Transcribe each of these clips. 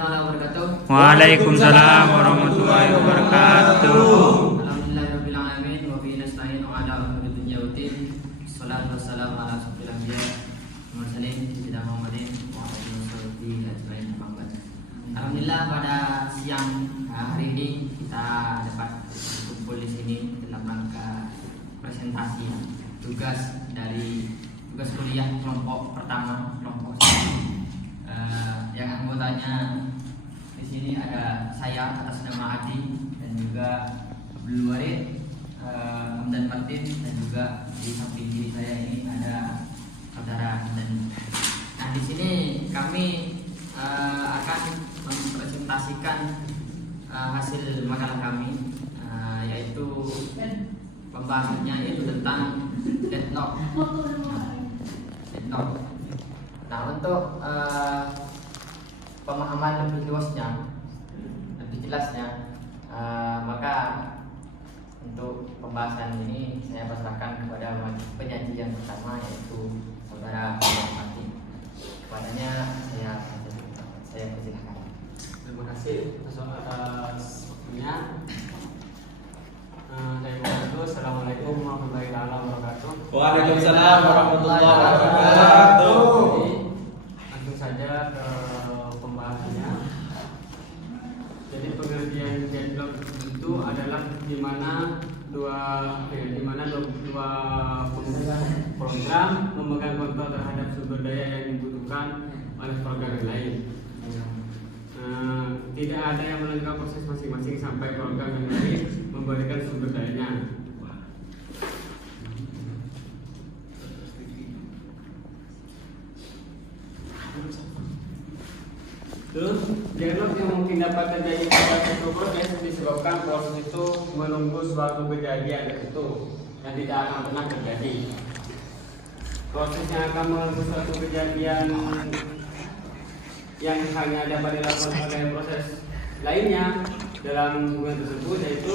wabarakatuh. Waalaikumsalam warahmatullahi wabarakatuh. Alhamdulillahirabbil alamin wa bihi nasta'inu ala umuri dunya waddin. Shallallahu wassalamu ala asyrofil anbiya wal mursalin sayyidina Muhammadin wa ala alihi washabbihi ajmain. Alhamdulillah pada siang hari ini kita dapat berkumpul di sini dalam rangka presentasi tugas kuliah kelompok pertama, kelompok yang anggotanya di sini ada saya atas nama Adi dan juga Abdul Warid, Hamdan Martin, dan juga di samping kiri saya ini ada saudara. Dan nah di sini kami akan mempresentasikan hasil makalah kami, yaitu pembahasannya itu tentang deadlock. Nah, untuk pemahaman lebih luasnya, lebih jelasnya, maka untuk pembahasan ini saya pasrahkan kepada penyaji yang pertama, yaitu saudara Martin. Kepadanya saya persilahkan. Terima kasih atas waktunya. Assalamualaikum warahmatullahi wabarakatuh. Waalaikumsalam warahmatullahi wabarakatuh. Langsung saja ke pembahasannya. Jadi pengertian deadlock itu adalah di mana dua program memegang kontrol terhadap sumber daya yang dibutuhkan oleh program yang lain. Tidak ada yang melanjutkan proses masing-masing sampai program yang lain memberikan sumber dayanya. Terus deadlock yang mungkin dapat terjadi pada suatu proses disebabkan proses itu menunggu suatu kejadian tertentu yang tidak akan pernah terjadi. Proses yang akan menunggu suatu kejadian yang hanya dapat dilakukan oleh proses lainnya dalam hubungan tersebut, yaitu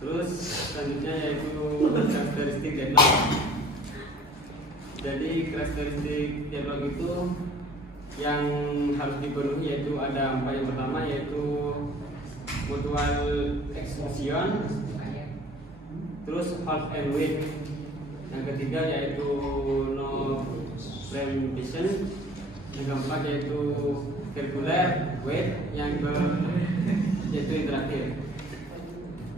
terus selanjutnya yaitu karakteristik deadlock. Jadi karakteristik deadlock itu yang harus dipenuhi yaitu ada 4. Yang pertama yaitu mutual exclusion, terus halt and wait. Yang ketiga yaitu no preemption. Yang keempat yaitu circular wait. Yang yaitu interaktif.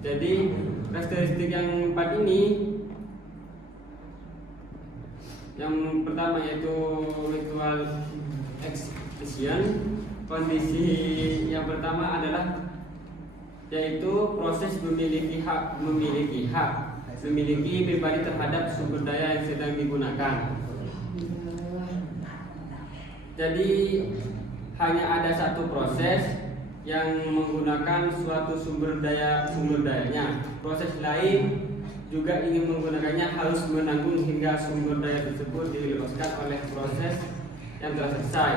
Jadi karakteristik yang 4 ini, yang pertama yaitu mutual exclusion. Kondisi yang pertama adalah yaitu proses memiliki pribadi terhadap sumber daya yang sedang digunakan. Jadi hanya ada satu proses yang menggunakan suatu sumber dayanya. Proses lain juga ingin menggunakannya harus menanggung hingga sumber daya tersebut dilepaskan oleh proses yang telah selesai.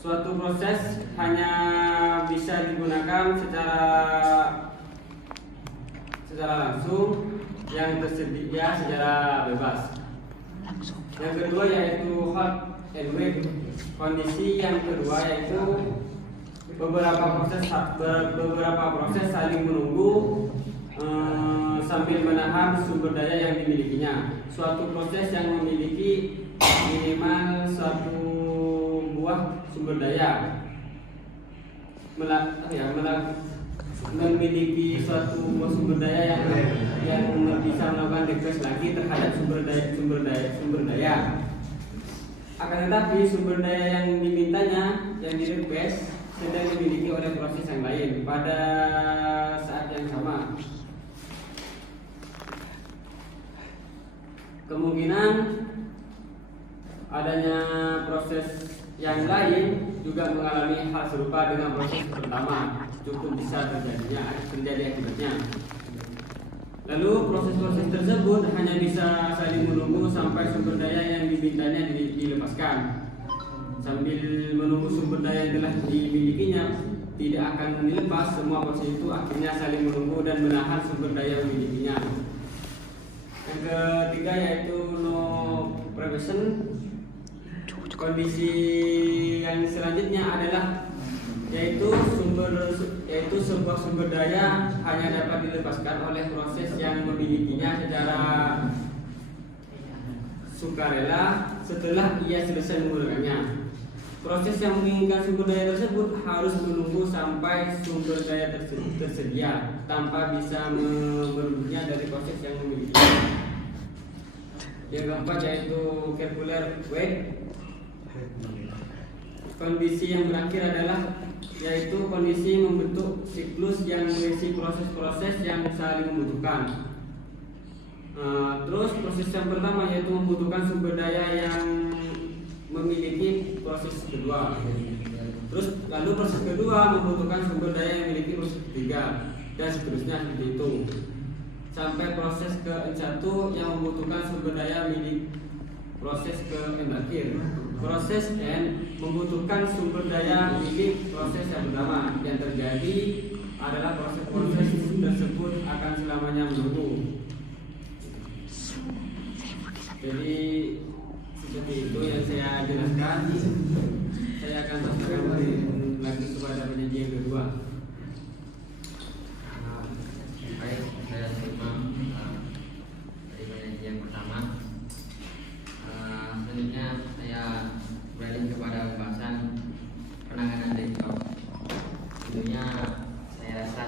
Suatu proses hanya bisa digunakan secara langsung, yang tersedia secara bebas. Yang kedua yaitu halt and wait. Kondisi yang kedua yaitu beberapa proses saling menunggu sambil menahan sumber daya yang dimilikinya. Suatu proses yang memiliki minimal satu buah sumber daya memiliki suatu sumber daya yang bisa melakukan request lagi terhadap sumber daya. Akan tetapi sumber daya yang dimintanya, yang di request, sedang dimiliki oleh proses yang lain pada saat yang sama. Kemungkinan adanya proses yang lain juga mengalami hal serupa dengan proses pertama, cukup bisa terjadi akibatnya. Lalu proses-proses tersebut hanya bisa saling menunggu sampai sumber daya yang dimintanya dilepaskan. Sambil menunggu sumber daya yang telah dimilikinya tidak akan dilepas, semua proses itu akhirnya saling menunggu dan menahan sumber daya memilikinya. Yang ketiga yaitu no prevention. Kondisi yang selanjutnya adalah yaitu sebuah sumber daya hanya dapat dilepaskan oleh proses yang memilikinya secara sukarela setelah ia selesai menggunakannya. Proses yang menginginkan sumber daya tersebut harus menunggu sampai sumber daya tersedia tanpa bisa merebutnya dari proses yang memilikinya. Yang keempat yaitu circular wait. Kondisi yang berakhir adalah yaitu kondisi membentuk siklus yang berisi proses-proses yang saling membutuhkan. Terus proses yang pertama yaitu membutuhkan sumber daya yang memiliki proses kedua. Terus lalu proses kedua membutuhkan sumber daya yang memiliki proses ketiga dan seterusnya seperti itu. Sampai proses ke-1 yang membutuhkan sumber daya milik proses ke yang terakhir. Proses N membutuhkan sumber daya milik proses yang pertama. Yang terjadi adalah proses-proses tersebut akan selamanya menunggu. Jadi seperti itu yang saya jelaskan. Saya akan teruskan lagi kepada penyaji yang kedua. Baik, saya terima dari penyaji yang pertama. Selanjutnya saya beralih kepada pembahasan penanganan deadlock. Tentunya saya rasa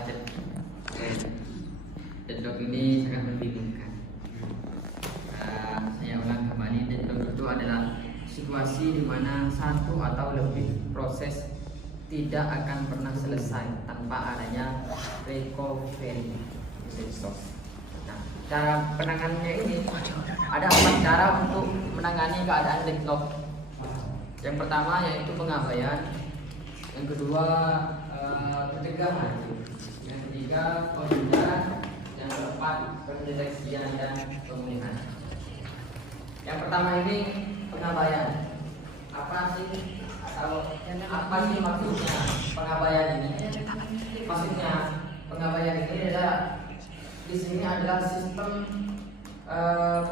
deadlock ini sangat membingungkan. Saya ulang kembali, deadlock itu adalah situasi di mana satu atau lebih proses tidak akan pernah selesai tanpa adanya recovery. Nah, cara penanganannya ini ada 4 cara untuk menangani keadaan deadlock. Yang pertama yaitu pengabaian, yang kedua pencegahan, yang ketiga pencegahan, yang keempat pendeteksian dan pemulihan. Yang pertama ini pengabaian. Apa sih maksudnya pengabaian ini? Maksudnya pengabaian ini adalah di sini adalah sistem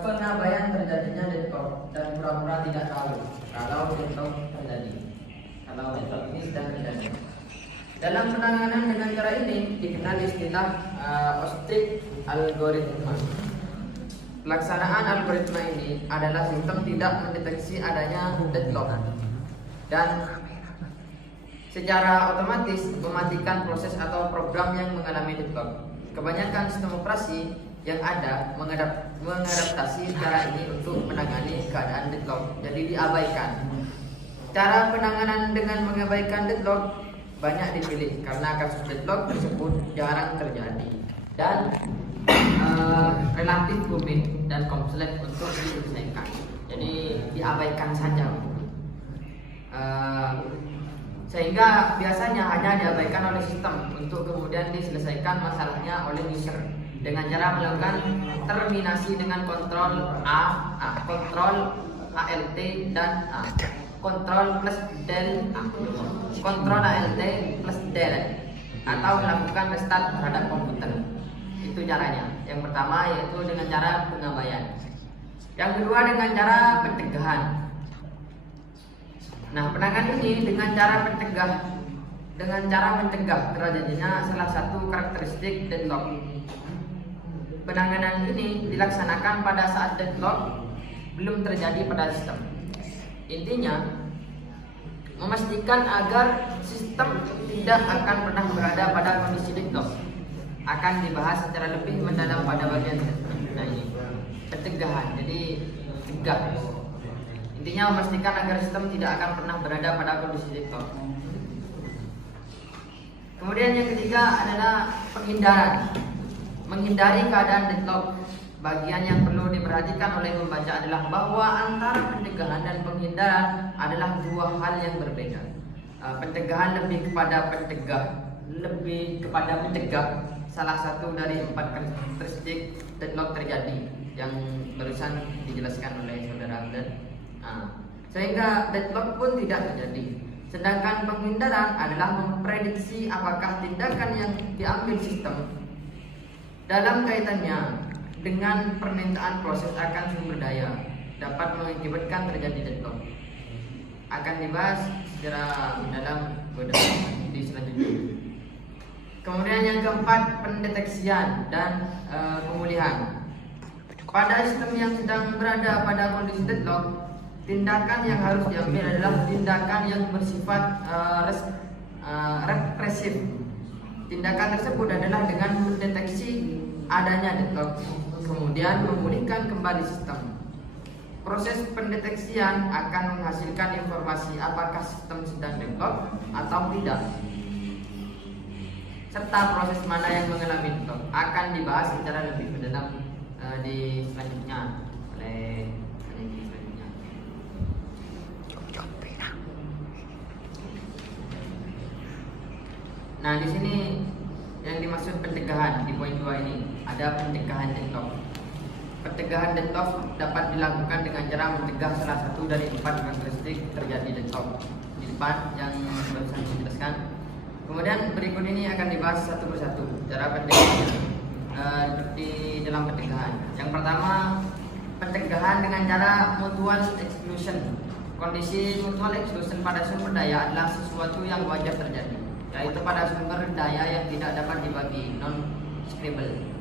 pengabaian terjadinya deadlock dan pura-pura tidak tahu kalau deadlock terjadi, kalau deadlock ini sedang terjadi. Dalam penanganan dengan cara ini dikenal istilah Ostrich algoritma. Pelaksanaan algoritma ini adalah sistem tidak mendeteksi adanya deadlock dan secara otomatis mematikan proses atau program yang mengalami deadlock. Kebanyakan sistem operasi yang ada mengadaptasi cara ini untuk menangani keadaan deadlock, jadi diabaikan. Cara penanganan dengan mengabaikan deadlock banyak dipilih karena kasus deadlock tersebut jarang terjadi dan relatif rumit dan kompleks untuk diselesaikan, jadi diabaikan saja. Sehingga biasanya hanya diabaikan oleh sistem untuk kemudian diselesaikan masalahnya oleh user dengan cara melakukan terminasi dengan kontrol kontrol ALT dan kontrol plus del kontrol ALT plus del atau melakukan restart terhadap komputer. Itu caranya. Yang pertama yaitu dengan cara pengabaian. Yang kedua dengan cara pencegahan. Nah, penanganan ini dengan cara mencegah terjadinya salah satu karakteristik deadlock. Penanganan ini dilaksanakan pada saat deadlock belum terjadi pada sistem. Intinya memastikan agar sistem tidak akan pernah berada pada kondisi deadlock. Akan dibahas secara lebih mendalam pada bagian nah ini pencegahan. Jadi cegah. Intinya memastikan agar sistem tidak akan pernah berada pada kondisi deadlock. Kemudian yang ketiga adalah penghindaran. Menghindari keadaan deadlock. Bagian yang perlu diperhatikan oleh pembaca adalah bahwa antara pencegahan dan penghindaran adalah dua hal yang berbeda. Pencegahan lebih kepada mencegah salah satu dari 4 karakteristik deadlock terjadi yang barusan dijelaskan oleh saudara Alden. Sehingga deadlock pun tidak terjadi. Sedangkan penghindaran adalah memprediksi apakah tindakan yang diambil sistem dalam kaitannya dengan permintaan proses akan sumber daya dapat mengakibatkan terjadi deadlock. Akan dibahas secara mendalam di selanjutnya. Kemudian yang keempat, pendeteksian dan pemulihan. Pada sistem yang sedang berada pada kondisi deadlock, tindakan yang harus diambil adalah tindakan yang bersifat represif. Tindakan tersebut adalah dengan mendeteksi adanya deadlock, kemudian memulihkan kembali sistem. Proses pendeteksian akan menghasilkan informasi apakah sistem sedang deadlock atau tidak, serta proses mana yang mengalami deadlock akan dibahas secara lebih mendalam di selanjutnya oleh peneliti selanjutnya. Nah, di sini yang dimaksud pencegahan di poin 2 ini ada pencegahan deadlock. Pencegahan deadlock dapat dilakukan dengan cara mencegah salah satu dari 4 karakteristik terjadi deadlock di depan yang barusan dijelaskan. Kemudian berikut ini akan dibahas satu persatu cara pencegahan di dalam pencegahan. Yang pertama, pencegahan dengan cara mutual exclusion. Kondisi mutual exclusion pada sumber daya adalah sesuatu yang wajar terjadi, yaitu pada sumber daya yang tidak dapat dibagi, non-shareable.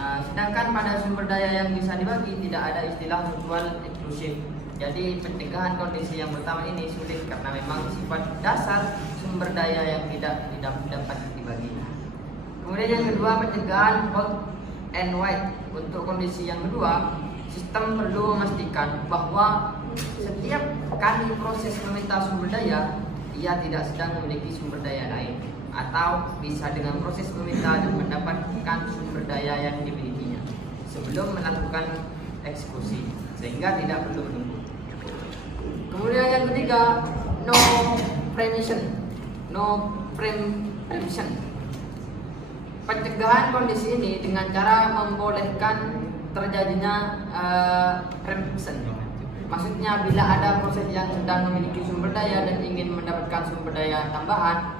Sedangkan pada sumber daya yang bisa dibagi tidak ada istilah mutual eksklusif. Jadi pencegahan kondisi yang pertama ini sulit karena memang sifat dasar sumber daya yang tidak dapat dibagi. Kemudian yang kedua, pencegahan hot and white. Untuk kondisi yang kedua, sistem perlu memastikan bahwa setiap kali proses meminta sumber daya, ia tidak sedang memiliki sumber daya lain, atau bisa dengan proses meminta dan mendapatkan sumber daya yang dimilikinya sebelum melakukan eksekusi, sehingga tidak perlu menunggu. Kemudian yang ketiga, no preemption. Pencegahan kondisi ini dengan cara membolehkan terjadinya preemption. Maksudnya bila ada proses yang sedang memiliki sumber daya dan ingin mendapatkan sumber daya tambahan,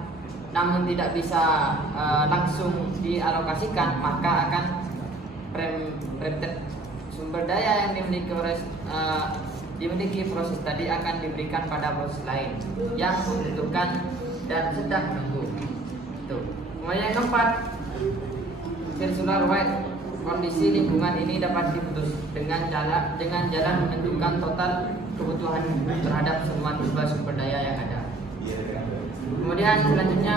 namun tidak bisa langsung dialokasikan, maka akan preempted. Sumber daya yang dimiliki proses tadi akan diberikan pada proses lain yang membutuhkan dan sedang menunggu. Kemudian yang keempat, circular wide. Kondisi lingkungan ini dapat diputus dengan jalan menentukan total kebutuhan terhadap semua tipe sumber daya yang ada. Kemudian selanjutnya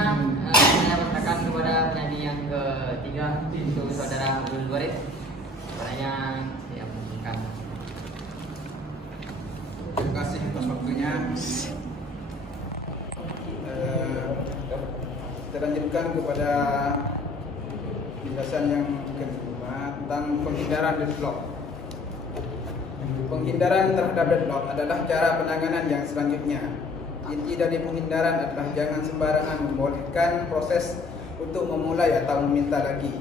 saya persilakan kepada penyanyi yang ketiga, yaitu saudara Abdul Warid. Saya menunjukkan. Terima kasih atas waktunya. Kita lanjutkan kepada penjelasan yang kedua tentang penghindaran deadlock. Penghindaran terhadap deadlock adalah cara penanganan yang selanjutnya. Inti dari penghindaran adalah jangan sembarangan membolehkan proses untuk memulai atau meminta lagi.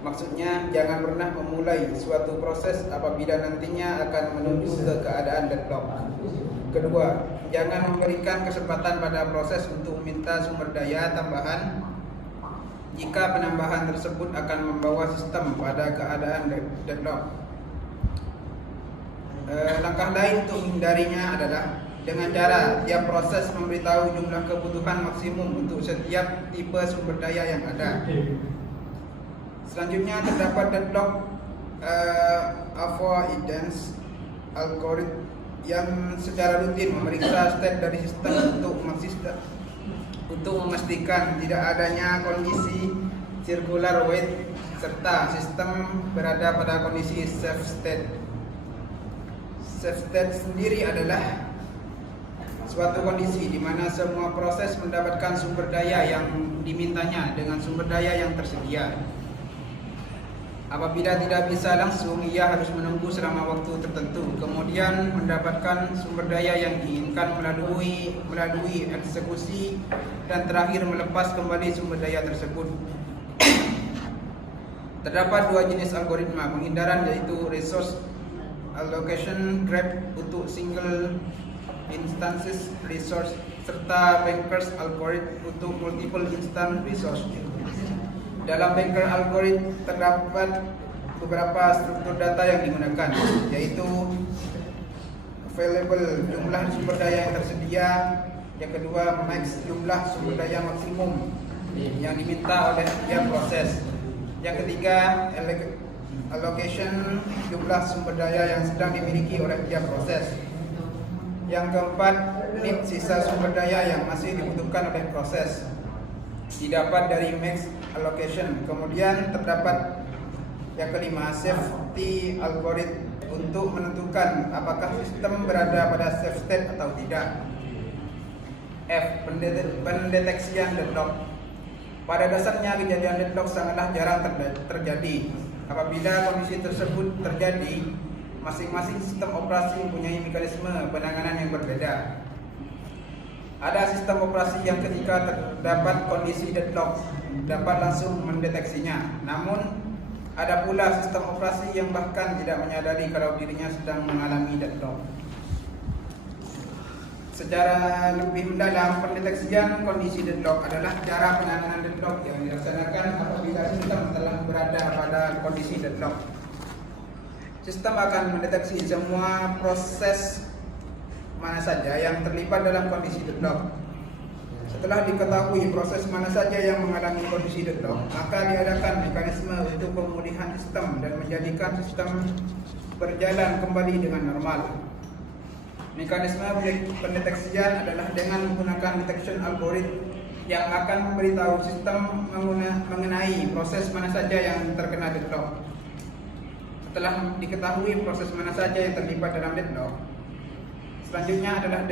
Maksudnya jangan pernah memulai suatu proses apabila nantinya akan menuju ke keadaan deadlock. Kedua, jangan memberikan kesempatan pada proses untuk meminta sumber daya tambahan jika penambahan tersebut akan membawa sistem pada keadaan deadlock. Langkah lain untuk menghindarinya adalah dengan cara tiap proses memberitahu jumlah kebutuhan maksimum untuk setiap tipe sumber daya yang ada. Selanjutnya terdapat deadlock avoidance algorithm yang secara rutin memeriksa state dari sistem untuk memastikan tidak adanya kondisi circular wide serta sistem berada pada kondisi safe state. Safe state sendiri adalah suatu kondisi di mana semua proses mendapatkan sumber daya yang dimintanya dengan sumber daya yang tersedia. Apabila tidak bisa langsung, ia harus menunggu selama waktu tertentu, kemudian mendapatkan sumber daya yang diinginkan melalui eksekusi, dan terakhir melepas kembali sumber daya tersebut. Terdapat dua jenis algoritma penghindaran, yaitu resource allocation grab untuk single instances resource serta Bankers algorithm untuk multiple instance resource. Dalam Banker algorithm terdapat beberapa struktur data yang digunakan, yaitu available, jumlah sumber daya yang tersedia. Yang kedua, max, jumlah sumber daya maksimum yang diminta oleh tiap proses. Yang ketiga, allocation, jumlah sumber daya yang sedang dimiliki oleh tiap proses. Yang keempat, need, sisa sumber daya yang masih dibutuhkan oleh proses, didapat dari max allocation. Kemudian terdapat yang kelima, safety algorithm untuk menentukan apakah sistem berada pada safe state atau tidak. F. Pendeteksian deadlock. Pada dasarnya kejadian deadlock sangatlah jarang terjadi. Apabila kondisi tersebut terjadi, masing-masing sistem operasi mempunyai mekanisme penanganan yang berbeda. Ada sistem operasi yang ketika terdapat kondisi deadlock dapat langsung mendeteksinya. Namun, ada pula sistem operasi yang bahkan tidak menyadari kalau dirinya sedang mengalami deadlock. Secara lebih mendalam, pendeteksian kondisi deadlock adalah cara penanganan deadlock yang dilaksanakan apabila sistem telah berada pada kondisi deadlock. Sistem akan mendeteksi semua proses mana saja yang terlibat dalam kondisi deadlock. Setelah diketahui proses mana saja yang mengalami kondisi deadlock, maka diadakan mekanisme untuk pemulihan sistem dan menjadikan sistem berjalan kembali dengan normal. Mekanisme pendeteksian adalah dengan menggunakan detection algorithm yang akan memberitahu sistem mengenai proses mana saja yang terkena deadlock. Setelah diketahui proses mana saja yang terlibat dalam deadlock, selanjutnya adalah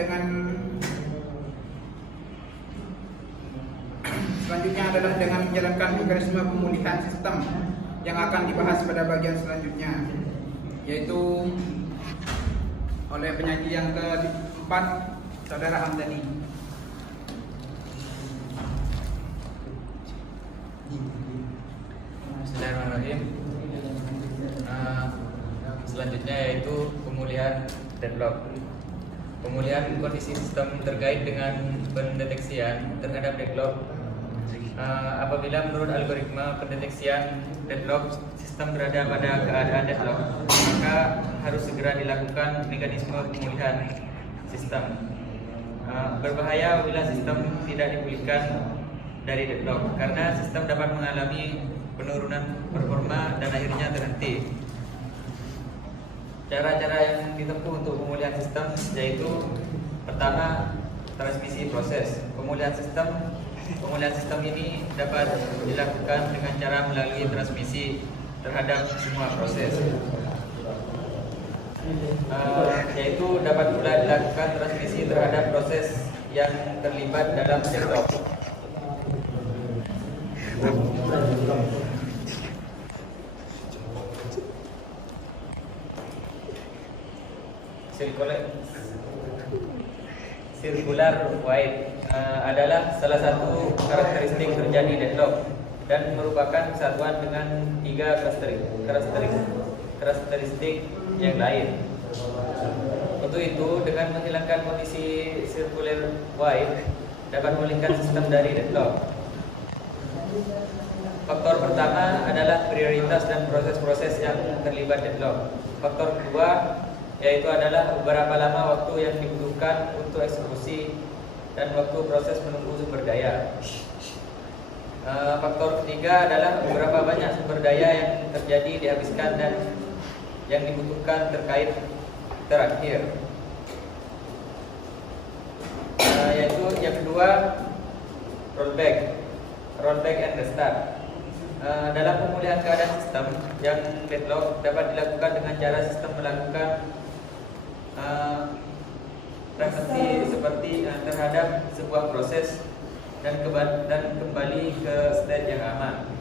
dengan menjalankan mekanisme pemulihan sistem yang akan dibahas pada bagian selanjutnya, yaitu oleh penyaji yang keempat, Saudara Hamdani. Bismillahirrahmanirrahim. Selanjutnya yaitu pemulihan deadlock. Pemulihan kondisi sistem terkait dengan pendeteksian terhadap deadlock. Apabila menurut algoritma pendeteksian deadlock sistem berada pada keadaan deadlock, maka harus segera dilakukan mekanisme pemulihan sistem. Berbahaya apabila sistem tidak dipulihkan dari deadlock, karena sistem dapat mengalami penurunan performa dan akhirnya terhenti. Cara-cara yang ditempuh untuk pemulihan sistem yaitu pertama, transmisi proses. Pemulihan sistem ini dapat dilakukan dengan cara melalui transmisi terhadap semua proses. Yaitu dapat pula dilakukan transmisi terhadap proses yang terlibat dalam deadlock. Circular wide adalah salah satu karakteristik terjadi deadlock dan merupakan kesatuan dengan tiga karakteristik yang lain. Untuk itu, dengan menghilangkan kondisi circular wide dapat memulihkan sistem dari deadlock. Faktor pertama adalah prioritas dan proses-proses yang terlibat deadlock. Faktor kedua yaitu adalah berapa lama waktu yang dibutuhkan untuk eksekusi dan waktu proses menunggu sumber daya. Faktor ketiga adalah berapa banyak sumber daya yang terjadi dihabiskan dan yang dibutuhkan terkait terakhir. Yaitu yang kedua, rollback and restart. Dalam pemulihan keadaan sistem yang deadlock dapat dilakukan dengan cara sistem melakukan reversi seperti terhadap sebuah proses dan kembali ke state yang aman.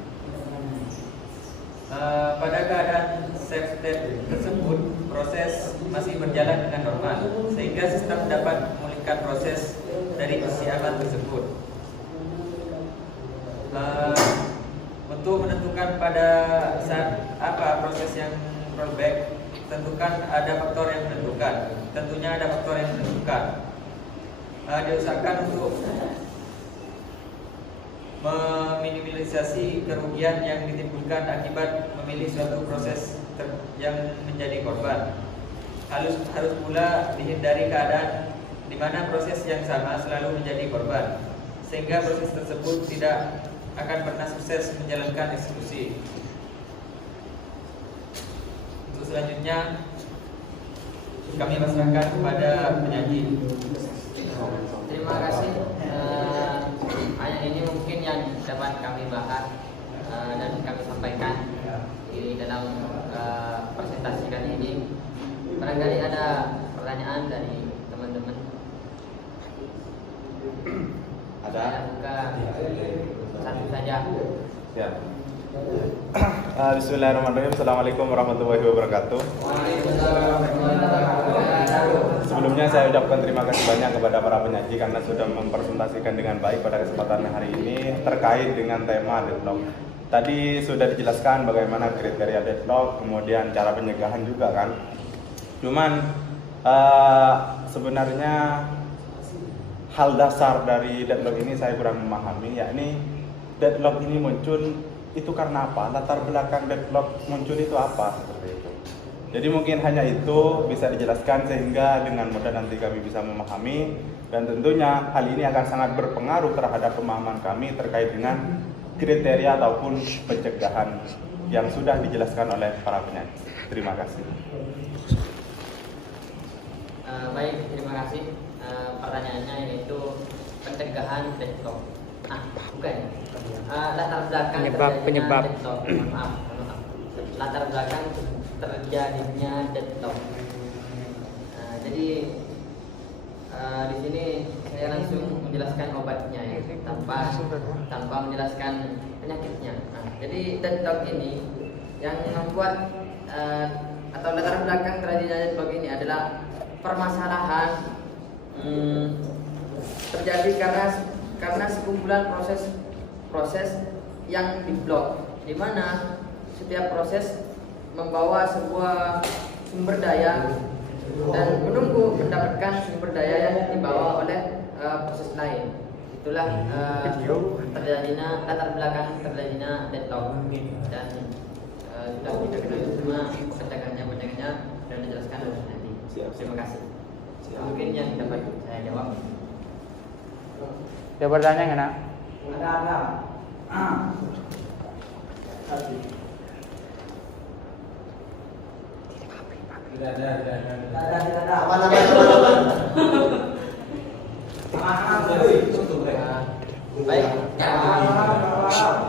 Pada keadaan safe state tersebut, proses masih berjalan dengan normal, sehingga sistem dapat memulihkan proses dari kondisi aman tersebut. Untuk menentukan pada saat apa proses yang rollback, tentukan ada faktor yang menentukan. Tentunya ada faktor yang menentukan. diusahakan untuk meminimalisasi kerugian yang ditimbulkan akibat memilih suatu proses yang menjadi korban. Harus pula dihindari keadaan di mana proses yang sama selalu menjadi korban, sehingga proses tersebut tidak akan pernah sukses menjalankan eksekusi. Untuk selanjutnya kami pasrahkan kepada penyaji. Terima kasih. Hanya ini mungkin yang dapat kami bahas dan kami sampaikan di dalam presentasi kali ini. Barangkali ada pertanyaan dari teman-teman. Ada? Saya buka satu saja. Siap. Bismillahirrahmanirrahim. Assalamualaikum warahmatullahi wabarakatuh. Sebelumnya saya ucapkan terima kasih banyak kepada para penyaji karena sudah mempresentasikan dengan baik pada kesempatan hari ini terkait dengan tema deadlock. Tadi sudah dijelaskan bagaimana kriteria deadlock, kemudian cara pencegahan juga kan. Cuman sebenarnya hal dasar dari deadlock ini saya kurang memahami, yakni deadlock ini muncul itu karena apa? Latar belakang deadlock muncul itu apa? Seperti itu. Jadi mungkin hanya itu bisa dijelaskan sehingga dengan mudah nanti kami bisa memahami, dan tentunya hal ini akan sangat berpengaruh terhadap pemahaman kami terkait dengan kriteria ataupun pencegahan yang sudah dijelaskan oleh para penyaji. Terima kasih. Baik, terima kasih. Pertanyaannya yaitu pencegahan deadlock. Bukan. Latar belakang Penyebab. deadlock. Maaf. Latar belakang terjadinya deadlock. Jadi di sini saya langsung menjelaskan obatnya ya, tanpa menjelaskan penyakitnya. Jadi deadlock ini yang membuat atau latar belakang terjadinya deadlock ini adalah permasalahan terjadi karena sekumpulan proses yang diblok, di mana setiap proses membawa sebuah sumber daya dan menunggu mendapatkan sumber daya yang dibawa oleh proses lain. Itulah terjadinya latar belakang terjadinya deadlock, dan sudah kita ketahui semua pencegahannya dan dijelaskan oleh nanti. Terima kasih. Mungkin yang dapat saya jawab. Ada pertanyaan nggak, Nak? Ada. Tidak ada. Apa Baik.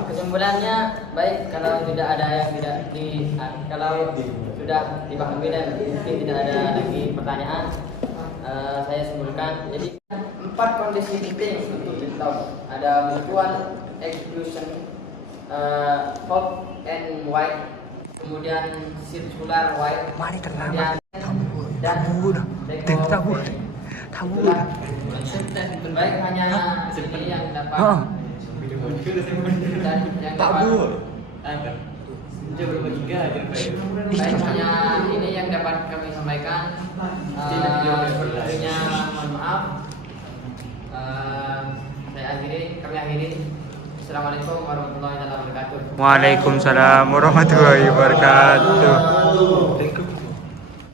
Kesimpulannya baik, kalau tidak ada yang kalau sudah dipahami dan mungkin tidak ada lagi pertanyaan, saya simpulkan. Jadi 4 kondisi penting untuk deadlock. Ada mutual exclusion, hot and white, kemudian circular white, kemudian dan tabur. Baik, hanya ini yang dapat dan yang dapat baik, hanya ini yang dapat kami sampaikan. Sebelumnya mohon maaf. Kami akhiri. Assalamualaikum warahmatullahi wabarakatuh. Waalaikumsalam warahmatullahi wabarakatuh.